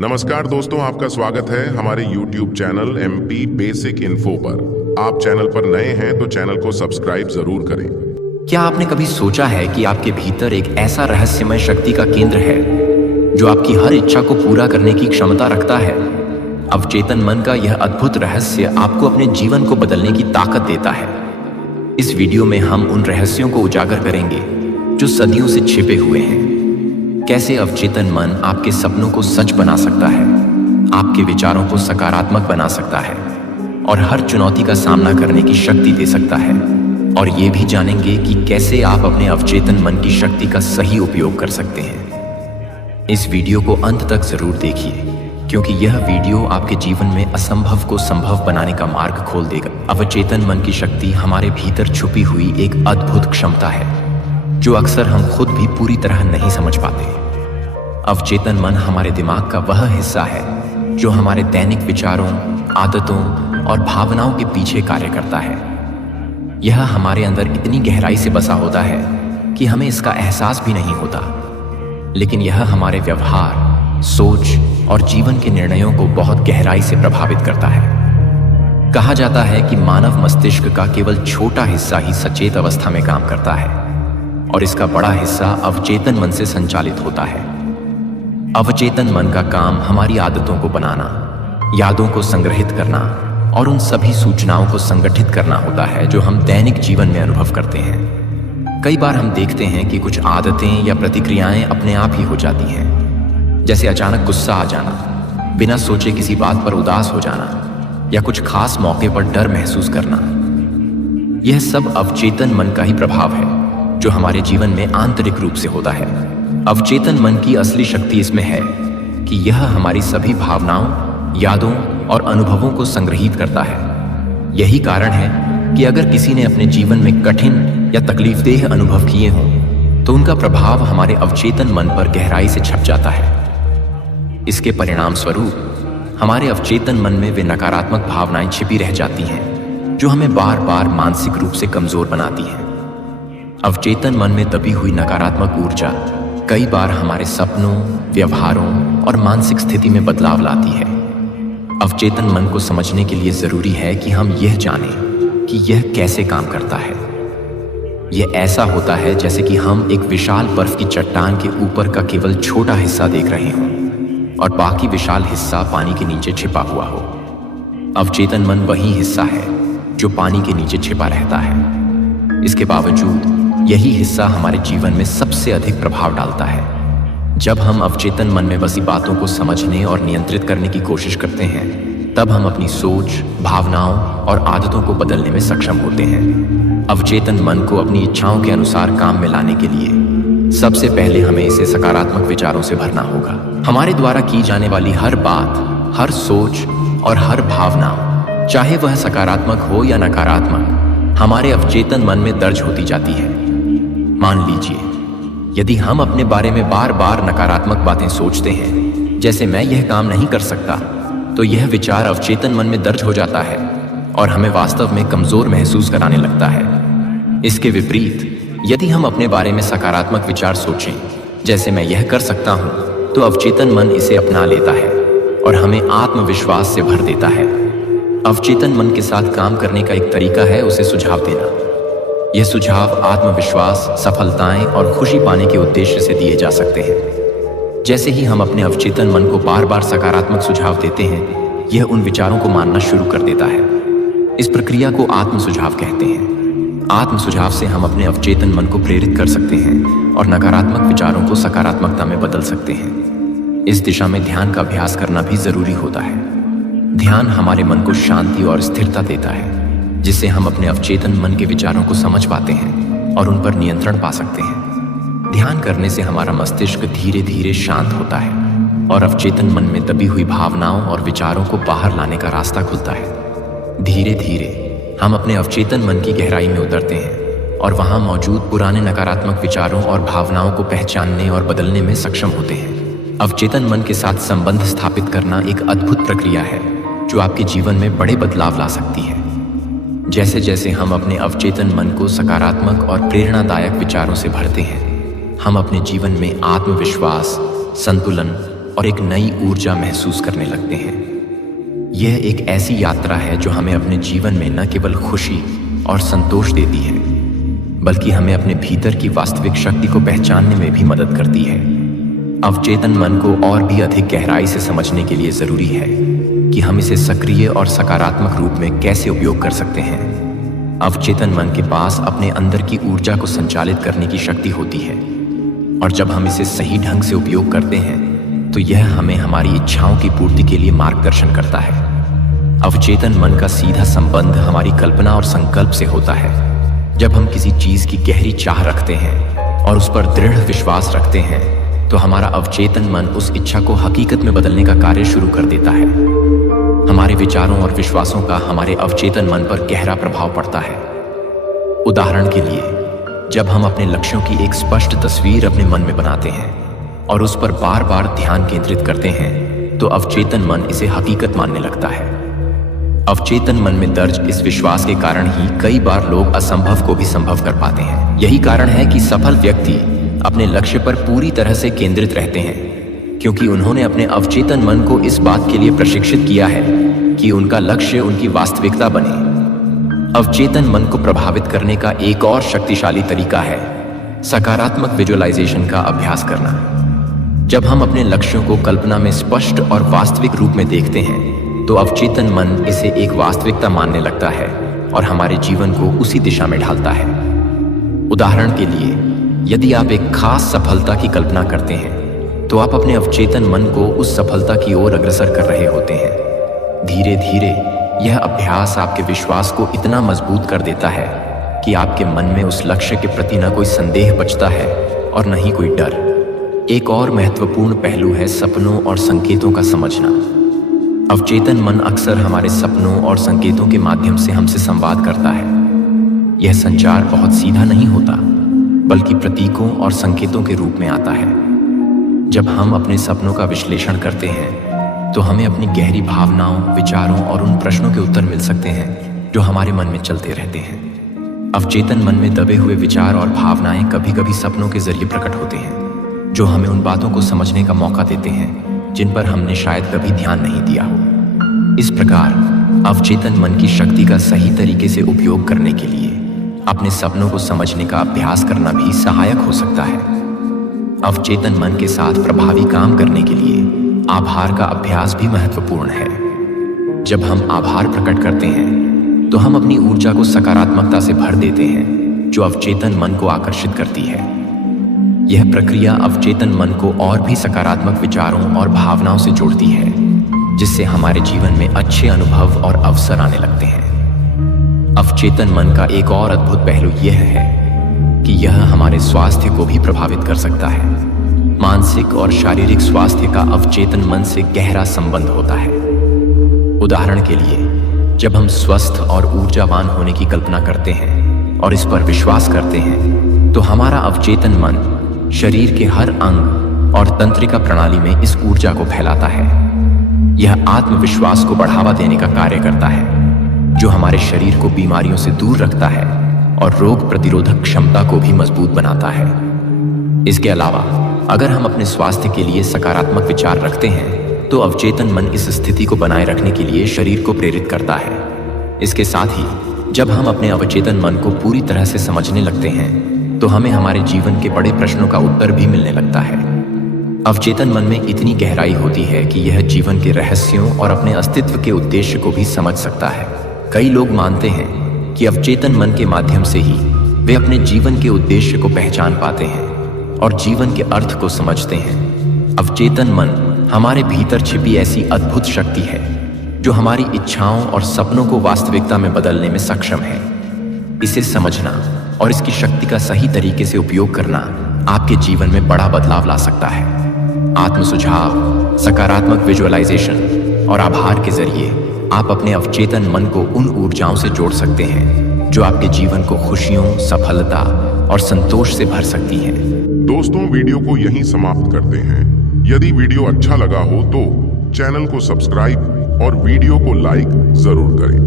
नमस्कार दोस्तों, आपका स्वागत है हमारे YouTube channel MP basic info पर। आप चैनल पर नए हैं तो चैनल को सब्सक्राइब जरूर करें। क्या आपने कभी सोचा है कि आपके भीतर एक ऐसा रहस्यमय शक्ति का केंद्र है जो आपकी हर इच्छा को पूरा करने की क्षमता रखता है? अवचेतन मन का यह अद्भुत रहस्य आपको अपने जीवन को बदलने की ताकत देता है। इस वीडियो में हम उन रहस्यों को उजागर करेंगे जो सदियों से छिपे हुए हैं। कैसे अवचेतन मन आपके सपनों को सच बना सकता है, आपके विचारों को सकारात्मक बना सकता है और हर चुनौती का सामना करने की शक्ति दे सकता है। और ये भी जानेंगे कि कैसे आप अपने अवचेतन मन की शक्ति का सही उपयोग कर सकते हैं। इस वीडियो को अंत तक जरूर देखिए, क्योंकि यह वीडियो आपके जीवन में असंभव को संभव बनाने का मार्ग खोल देगा। अवचेतन मन की शक्ति हमारे भीतर छुपी हुई एक अद्भुत क्षमता है जो अक्सर हम खुद भी पूरी तरह नहीं समझ पाते। अवचेतन मन हमारे दिमाग का वह हिस्सा है जो हमारे दैनिक विचारों, आदतों और भावनाओं के पीछे कार्य करता है। यह हमारे अंदर इतनी गहराई से बसा होता है कि हमें इसका एहसास भी नहीं होता, लेकिन यह हमारे व्यवहार, सोच और जीवन के निर्णयों को बहुत गहराई से प्रभावित करता है। कहा जाता है कि मानव मस्तिष्क का केवल छोटा हिस्सा ही सचेत अवस्था में काम करता है और इसका बड़ा हिस्सा अवचेतन मन से संचालित होता है। अवचेतन मन का काम हमारी आदतों को बनाना, यादों को संग्रहित करना और उन सभी सूचनाओं को संगठित करना होता है जो हम दैनिक जीवन में अनुभव करते हैं। कई बार हम देखते हैं कि कुछ आदतें या प्रतिक्रियाएं अपने आप ही हो जाती हैं, जैसे अचानक गुस्सा आ जाना, बिना सोचे किसी बात पर उदास हो जाना या कुछ खास मौके पर डर महसूस करना। यह सब अवचेतन मन का ही प्रभाव है जो हमारे जीवन में आंतरिक रूप से होता है। अवचेतन मन की असली शक्ति इसमें है कि यह हमारी सभी भावनाओं, यादों और अनुभवों को संग्रहित करता है। यही कारण है कि अगर किसी ने अपने जीवन में कठिन या तकलीफदेह अनुभव किए हों तो उनका प्रभाव हमारे अवचेतन मन पर गहराई से छप जाता है। इसके परिणाम स्वरूप हमारे अवचेतन मन में वे नकारात्मक भावनाएं छिपी रह जाती हैं जो हमें बार बार मानसिक रूप से कमजोर बनाती हैं। अवचेतन मन में दबी हुई नकारात्मक ऊर्जा कई बार हमारे सपनों, व्यवहारों और मानसिक स्थिति में बदलाव लाती है। अवचेतन मन को समझने के लिए जरूरी है कि हम यह जानें कि यह कैसे काम करता है। यह ऐसा होता है जैसे कि हम एक विशाल बर्फ की चट्टान के ऊपर का केवल छोटा हिस्सा देख रहे हों और बाकी विशाल हिस्सा पानी के नीचे छिपा हुआ हो। अवचेतन मन वही हिस्सा है जो पानी के नीचे छिपा रहता है। इसके बावजूद यही हिस्सा हमारे जीवन में सबसे अधिक प्रभाव डालता है। जब हम अवचेतन मन में बसी बातों को समझने और नियंत्रित करने की कोशिश करते हैं, तब हम अपनी सोच, भावनाओं और आदतों को बदलने में सक्षम होते हैं। अवचेतन मन को अपनी इच्छाओं के अनुसार काम में लाने के लिए सबसे पहले हमें इसे सकारात्मक विचारों से भरना होगा। हमारे द्वारा की जाने वाली हर बात, हर सोच और हर भावना, चाहे वह सकारात्मक हो या नकारात्मक, हमारे अवचेतन मन में दर्ज होती जाती है। मान लीजिए, यदि हम अपने बारे में बार बार नकारात्मक बातें सोचते हैं, जैसे मैं यह काम नहीं कर सकता, तो यह विचार अवचेतन मन में दर्ज हो जाता है और हमें वास्तव में कमजोर महसूस कराने लगता है। इसके विपरीत, यदि हम अपने बारे में सकारात्मक विचार सोचें, जैसे मैं यह कर सकता हूं, तो अवचेतन मन इसे अपना लेता है और हमें आत्मविश्वास से भर देता है। अवचेतन मन के साथ काम करने का एक तरीका है उसे सुझाव देना। यह सुझाव आत्मविश्वास, सफलताएं और खुशी पाने के उद्देश्य से दिए जा सकते हैं। जैसे ही हम अपने अवचेतन मन को बार बार सकारात्मक सुझाव देते हैं, यह उन विचारों को मानना शुरू कर देता है। इस प्रक्रिया को आत्म सुझाव कहते हैं। आत्म सुझाव से हम अपने अवचेतन मन को प्रेरित कर सकते हैं और नकारात्मक विचारों को सकारात्मकता में बदल सकते हैं। इस दिशा में ध्यान का अभ्यास करना भी जरूरी होता है। ध्यान हमारे मन को शांति और स्थिरता देता है, जिससे हम अपने अवचेतन मन के विचारों को समझ पाते हैं और उन पर नियंत्रण पा सकते हैं। ध्यान करने से हमारा मस्तिष्क धीरे धीरे शांत होता है और अवचेतन मन में दबी हुई भावनाओं और विचारों को बाहर लाने का रास्ता खुलता है। धीरे धीरे हम अपने अवचेतन मन की गहराई में उतरते हैं और वहां मौजूद पुराने नकारात्मक विचारों और भावनाओं को पहचानने और बदलने में सक्षम होते हैं। अवचेतन मन के साथ संबंध स्थापित करना एक अद्भुत प्रक्रिया है जो आपके जीवन में बड़े बदलाव ला सकती है। जैसे जैसे हम अपने अवचेतन मन को सकारात्मक और प्रेरणादायक विचारों से भरते हैं, हम अपने जीवन में आत्मविश्वास, संतुलन और एक नई ऊर्जा महसूस करने लगते हैं। यह एक ऐसी यात्रा है जो हमें अपने जीवन में न केवल खुशी और संतोष देती है, बल्कि हमें अपने भीतर की वास्तविक शक्ति को पहचानने में भी मदद करती है। अवचेतन मन को और भी अधिक गहराई से समझने के लिए जरूरी है कि हम इसे सक्रिय और सकारात्मक रूप में कैसे उपयोग कर सकते हैं। अवचेतन मन के पास अपने अंदर की ऊर्जा को संचालित करने की शक्ति होती है, और जब हम इसे सही ढंग से उपयोग करते हैं तो यह हमें हमारी इच्छाओं की पूर्ति के लिए मार्गदर्शन करता है। अवचेतन मन का सीधा संबंध हमारी कल्पना और संकल्प से होता है। जब हम किसी चीज की गहरी चाह रखते हैं और उस पर दृढ़ विश्वास रखते हैं तो हमारा अवचेतन मन उस इच्छा को हकीकत में बदलने का कार्य शुरू कर देता है। हमारे विचारों और विश्वासों का हमारे अवचेतन मन पर गहरा प्रभाव पड़ता है। उदाहरण के लिए, जब हम अपने लक्ष्यों की एक स्पष्ट तस्वीर अपने मन में बनाते हैं और उस पर बार बार ध्यान केंद्रित करते हैं तो अवचेतन मन इसे हकीकत मानने लगता है। अवचेतन मन में दर्ज इस विश्वास के कारण ही कई बार लोग असंभव को भी संभव कर पाते हैं। यही कारण है कि सफल व्यक्ति अपने लक्ष्य पर पूरी तरह से केंद्रित रहते हैं, क्योंकि उन्होंने अपने अवचेतन मन को इस बात के लिए प्रशिक्षित किया है कि उनका लक्ष्य उनकी वास्तविकता बने। अवचेतन मन को प्रभावित करने का एक और शक्तिशाली तरीका है सकारात्मक विजुअलाइजेशन का अभ्यास करना। जब हम अपने लक्ष्यों को कल्पना में स्पष्ट और वास्तविक रूप में देखते हैं तो अवचेतन मन इसे एक वास्तविकता मानने लगता है और हमारे जीवन को उसी दिशा में ढालता है। उदाहरण के लिए, यदि आप एक खास सफलता की कल्पना करते हैं तो आप अपने अवचेतन मन को उस सफलता की ओर अग्रसर कर रहे होते हैं। धीरे धीरे यह अभ्यास आपके विश्वास को इतना मजबूत कर देता है कि आपके मन में उस लक्ष्य के प्रति न कोई संदेह बचता है और न ही कोई डर। एक और महत्वपूर्ण पहलू है सपनों और संकेतों का समझना। अवचेतन मन अक्सर हमारे सपनों और संकेतों के माध्यम से हमसे संवाद करता है। यह संचार बहुत सीधा नहीं होता, बल्कि प्रतीकों और संकेतों के रूप में आता है। जब हम अपने सपनों का विश्लेषण करते हैं तो हमें अपनी गहरी भावनाओं, विचारों और उन प्रश्नों के उत्तर मिल सकते हैं जो हमारे मन में चलते रहते हैं। अवचेतन मन में दबे हुए विचार और भावनाएं कभी कभी सपनों के जरिए प्रकट होते हैं, जो हमें उन बातों को समझने का मौका देते हैं जिन पर हमने शायद कभी ध्यान नहीं दिया हो। इस प्रकार अवचेतन मन की शक्ति का सही तरीके से उपयोग करने के लिए अपने सपनों को समझने का अभ्यास करना भी सहायक हो सकता है। अवचेतन मन के साथ प्रभावी काम करने के लिए आभार का अभ्यास भी महत्वपूर्ण है। जब हम आभार प्रकट करते हैं तो हम अपनी ऊर्जा को सकारात्मकता से भर देते हैं, जो अवचेतन मन को आकर्षित करती है। यह प्रक्रिया अवचेतन मन को और भी सकारात्मक विचारों और भावनाओं से जोड़ती है, जिससे हमारे जीवन में अच्छे अनुभव और अवसर आने लगते हैं। अवचेतन मन का एक और अद्भुत पहलू यह है कि यह हमारे स्वास्थ्य को भी प्रभावित कर सकता है। मानसिक और शारीरिक स्वास्थ्य का अवचेतन मन से गहरा संबंध होता है। उदाहरण के लिए, जब हम स्वस्थ और ऊर्जावान होने की कल्पना करते हैं और इस पर विश्वास करते हैं तो हमारा अवचेतन मन शरीर के हर अंग और तंत्रिका प्रणाली में इस ऊर्जा को फैलाता है। यह आत्मविश्वास को बढ़ावा देने का कार्य करता है, जो हमारे शरीर को बीमारियों से दूर रखता है और रोग प्रतिरोधक क्षमता को भी मजबूत बनाता है। इसके अलावा अगर हम अपने स्वास्थ्य के लिए सकारात्मक विचार रखते हैं तो अवचेतन मन इस स्थिति को बनाए रखने के लिए शरीर को प्रेरित करता है। इसके साथ ही जब हम अपने अवचेतन मन को पूरी तरह से समझने लगते हैं तो हमें हमारे जीवन के बड़े प्रश्नों का उत्तर भी मिलने लगता है। अवचेतन मन में इतनी गहराई होती है कि यह जीवन के रहस्यों और अपने अस्तित्व के उद्देश्य को भी समझ सकता है। कई लोग मानते हैं कि अवचेतन मन के माध्यम से ही वे अपने जीवन के उद्देश्य को पहचान पाते हैं और जीवन के अर्थ को समझते हैं। अवचेतन मन हमारे भीतर छिपी ऐसी अद्भुत शक्ति है जो हमारी इच्छाओं और सपनों को वास्तविकता में बदलने में सक्षम है। इसे समझना और इसकी शक्ति का सही तरीके से उपयोग करना आपके जीवन में बड़ा बदलाव ला सकता है। आत्म सुझाव, सकारात्मक विजुअलाइजेशन और आभार के जरिए आप अपने अवचेतन मन को उन ऊर्जाओं से जोड़ सकते हैं जो आपके जीवन को खुशियों, सफलता और संतोष से भर सकती हैं। दोस्तों, वीडियो को यहीं समाप्त करते हैं। यदि वीडियो अच्छा लगा हो तो चैनल को सब्सक्राइब और वीडियो को लाइक जरूर करें।